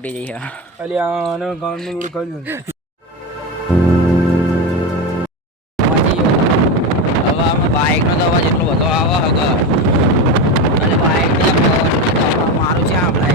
તૂટી જઈ છે. અલી આને ગામનું બધું કર્યું. હવે આમાં બાઇકનો તો અવાજ એટલો બધો આવે હગે અને બાઇક મારું છે આપણે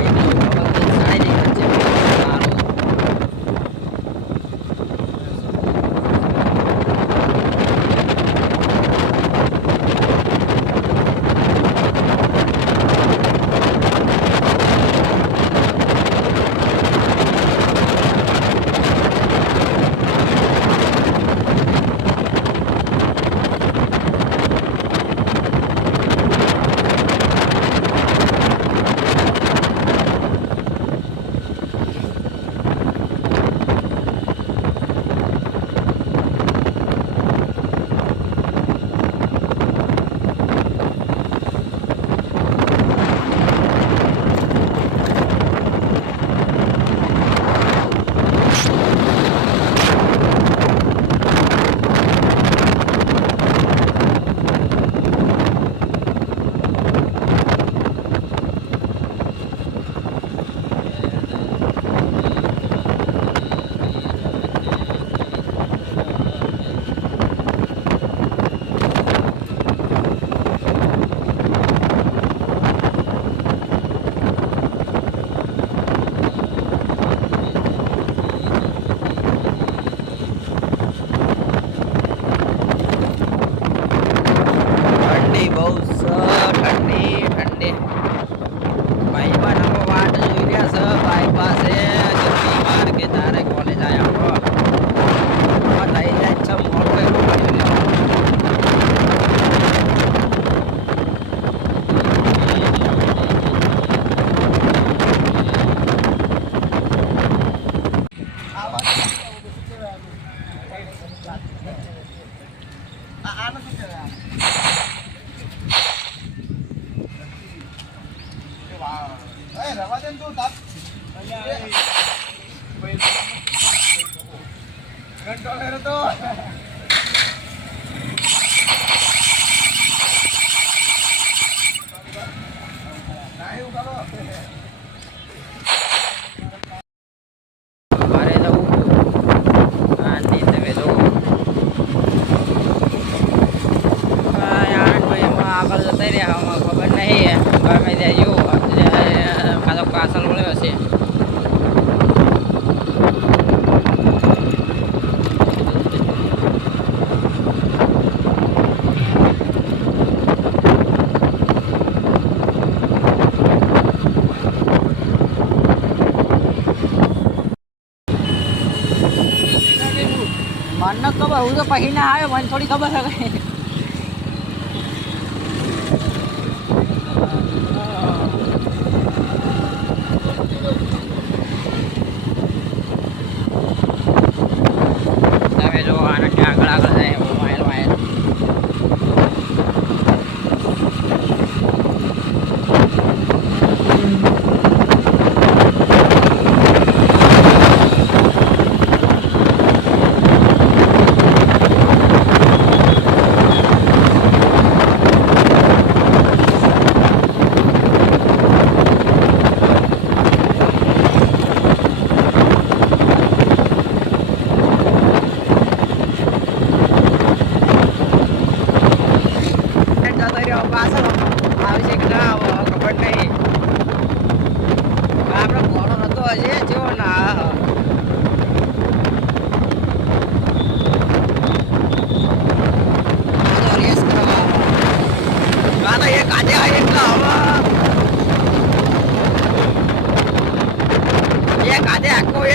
મને ખબર હું તો પછી ના આવ્યો મને થોડી ખબર છે. તમે જો આને આગળ આગળ જાય વાયર વાયર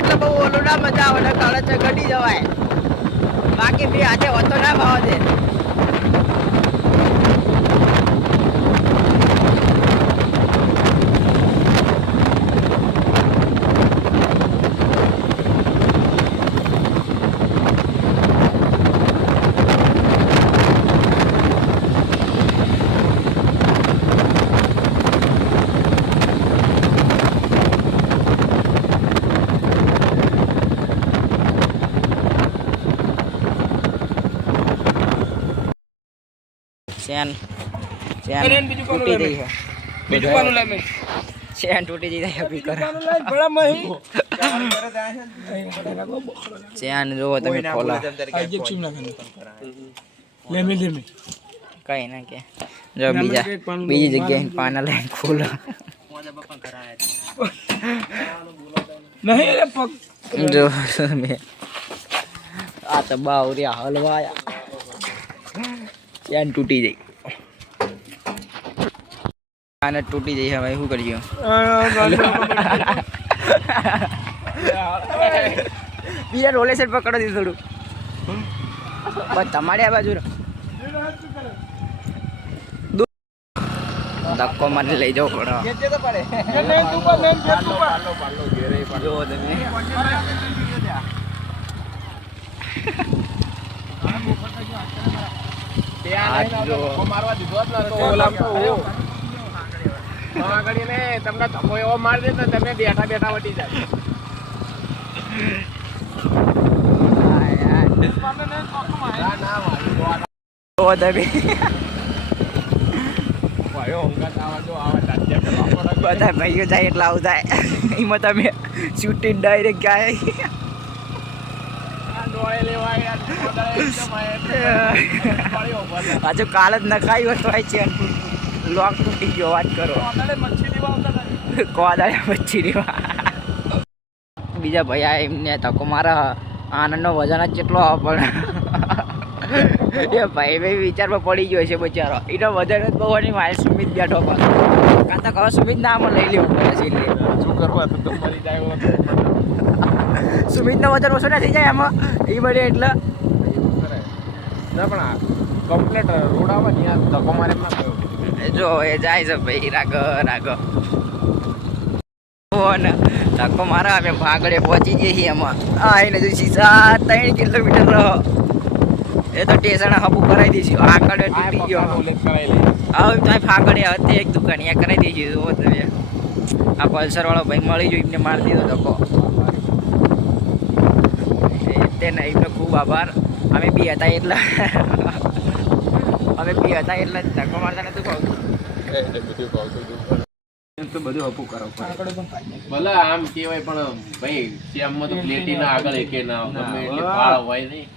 એટલે બહુ ઓલું ના મજા આવે કાળા ચગડી જવાય બાકી બી આજે હોતો ના ભાવ દે. ચેન ચેન તૂટી ગઈ છે. બીજું કોનું લે મે ચેન તૂટી જઈ જાય અભી કરો બડા મહી ચેન જોવો તમે ખોલો આજે ચીમ નાખે લેમી લેમી કઈ ના કે જો બીજી જગ્યાએ પાના લઈને ખોલો નહીં રે પગ જો તમે આ તો બાવરિયા હલવાયા ચેન તૂટી જઈ આને તૂટી જઈ હવે શું કરજો બીજા રોલે સેટ પકડો દીધું થોડું બસ તમારે આ બાજુ ધક્કો મારી લઈ જાવ પડો જો તમે તમને ધક્કો એવો મારી દે તો તમે બેઠા બેઠા વટી જાય બધા ભાઈઓ જાય એટલે આવું થાય એમાં તમે શૂટિંગ ડાયરેક્ટ ગયા હજુ કાલ જ નખાયું હતું આ ચેન લોક તૂટી ગયો વાત કરો કોદાળે મચ્છી બીજા ભાઈ આ એમને ધક્કો મારે આનંદનો વજન જ કેટલો પણ એ ભાઈ વિચારમાં પડી ગયો છે બચારો એનો વજન જ બહુ નહીં મારે સુમિત બેઠો પણ કાં તો કહો સુમિત નામ લઈ લેવું પડે છે એટલે શું કરવા તો મરી જાય સુમિતનો વજન ઓછો ના થઈ જાય એમાં એ મળે એટલે ના પણ આ કમ્પ્લેટ રોડ આવે ને ત્યાં ધક્કો મારે એમ ના થયો જો એ જાય છે ભાઈ રાગ ને ધક્કો મારા અમે ભાગડે પહોંચી જઈએ છીએ એમાં આવીને જો સીધા 3 કિલોમીટર એ તો ટેશન હબુ કરાવી દઈશું આગળ તૂટી ગયો હવે તો ફાગડે હતી એક દુકાન ત્યાં કરાવી દઈશું જુઓ તમે આ પલ્સર વાળો ભાઈ મળી ગયો એમને મારી દીધો ધક્કો તેને એમનો ખૂબ આભાર અમે બી હતા એટલે ધક્કો મારતા નતું કહું બધું હપું કરો ભલે આમ કહેવાય પણ ભાઈ શ્યામમાં તો પ્લેટીના આગળ એકે ના ગમે એટલે પાળ હોય નહીં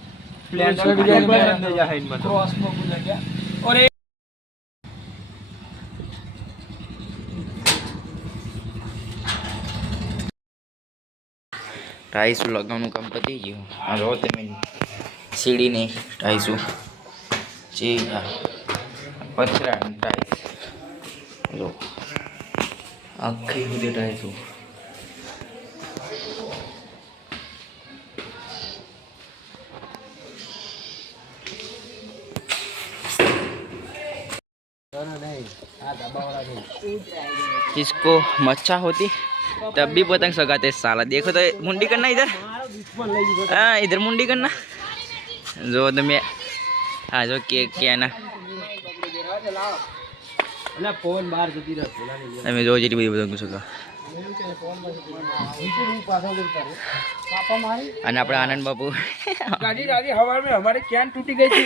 ટાઈસું લગાવવાનું કામ પતી ગયું આ જો તમે સીડીની ટાઈસું જે પથરાની ટાઈસ જો આખી બધી ટાઈસું जिसको मच्छा होती तब भी पतंग सगाते साला देखो तो मुंडी करना इधर हाँ इधर मुंडी करना जो तुम्हें हाँ जो क्या ना તમે જો જેટલી બધી પતંગ શકો અને આપણે આનંદ બાપુ ગાડી હવા में हमारे कैन टूटी गई थी